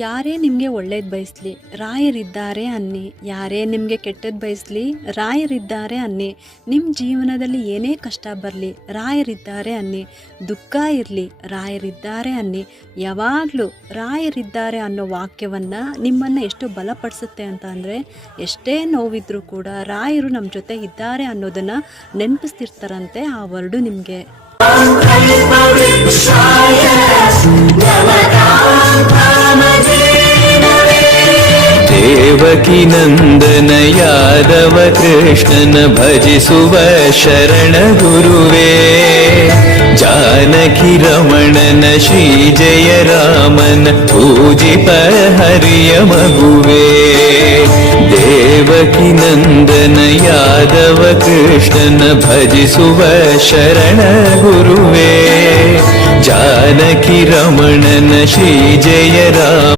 ಯಾರೇ ನಿಮಗೆ ಒಳ್ಳೇದು ಬಯಸಲಿ ರಾಯರಿದ್ದಾರೆ ಅನ್ನಿ, ಯಾರೇ ನಿಮಗೆ ಕೆಟ್ಟದ್ದು ಬಯಸಲಿ ರಾಯರಿದ್ದಾರೆ ಅನ್ನಿ. ನಿಮ್ಮ ಜೀವನದಲ್ಲಿ ಏನೇ ಕಷ್ಟ ಬರಲಿ ರಾಯರಿದ್ದಾರೆ ಅನ್ನಿ, ದುಃಖ ಇರಲಿ ರಾಯರಿದ್ದಾರೆ ಅನ್ನಿ. ಯಾವಾಗಲೂ ರಾಯರಿದ್ದಾರೆ ಅನ್ನೋ ವಾಕ್ಯವನ್ನು ನಿಮ್ಮನ್ನು ಎಷ್ಟು ಬಲಪಡಿಸುತ್ತೆ ಅಂತ ಅಂದರೆ, ಎಷ್ಟೇ ನೋವಿದ್ರೂ ಕೂಡ ರಾಯರು ನಮ್ಮ ಜೊತೆ ಇದ್ದಾರೆ ಅನ್ನೋದನ್ನು ನೆನಪಿಸ್ತಿರ್ತಾರಂತೆ ಆ ವರ್ಡು ನಿಮಗೆ. ದೇವಕಿ ನಂದನ ಯಾದವ ಕೃಷ್ಣನ ಭಜಿಸುವ ಶರಣ ಗುರುವೇ, ಜಾನಕಿ ರಮಣನ ಶ್ರೀ ಜಯ ರಾಮನ ಪೂಜಿಪ ಹರಿಯ ಮಗುವೇ. ದೇವಕಿ ನಂದನ ಯಾದವ ಕೃಷ್ಣನ ಭಜಿಸುವ ಶರಣ ಗುರುವೇ, ಜಾನಕಿ ರಮಣನ ಶ್ರೀ ಜಯ ರಾಮ